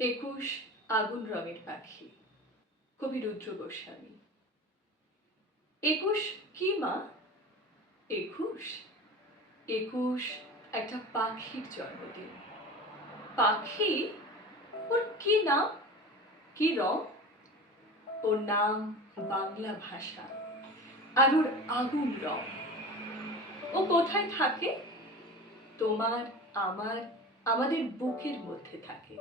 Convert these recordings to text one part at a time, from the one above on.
একুশ আগুন রঙের পাখি, কবি রুদ্র গোস্বামী। একুশ কি মা? একুশ একুশ একটা পাখির জন্মদিন। পাখি? ওর কি নাম, কি রং? ওর নাম বাংলা ভাষা, আর ওর আগুন রং। ও কোথায় থাকে? তোমার, আমার, আমাদের বুকের মধ্যে থাকে।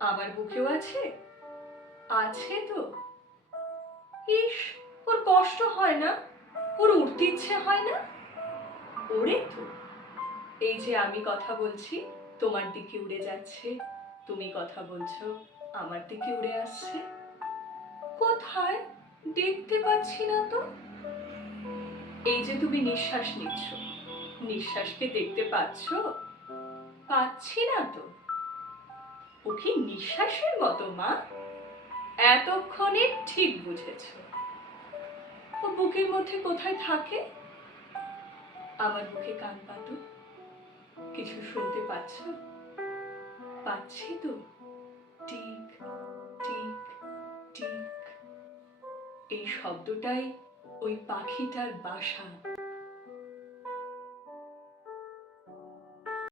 আমার বুকেও আছে, আছে তো। ইস, ওর কষ্ট হয় না? ওর উঠতে ইচ্ছে হয় না? ওরে তো, এই যে আমি কথা বলছি, তোমার দিকে উড়ে যাচ্ছে, তুমি কথা বলছো, আমার দিকে উড়ে আসছে। কোথায়? দেখতে পাচ্ছি না তো। এই যে তুমি নিঃশ্বাস নিচ্ছ, নিঃশ্বাসকে দেখতে পাচ্ছ? পাচ্ছি না তো। ও কি নিঃশ্বাসের মতো মা? এতক্ষণে ঠিক বুঝেছ। ও বুকের মধ্যে কোথায় থাকে? আমার বুকে কান পাতো, কিছু শুনতে পাচ্ছ? পাচ্ছি তো। টিক টিক টিক, এই শব্দটাই ওই পাখিটার বাসা।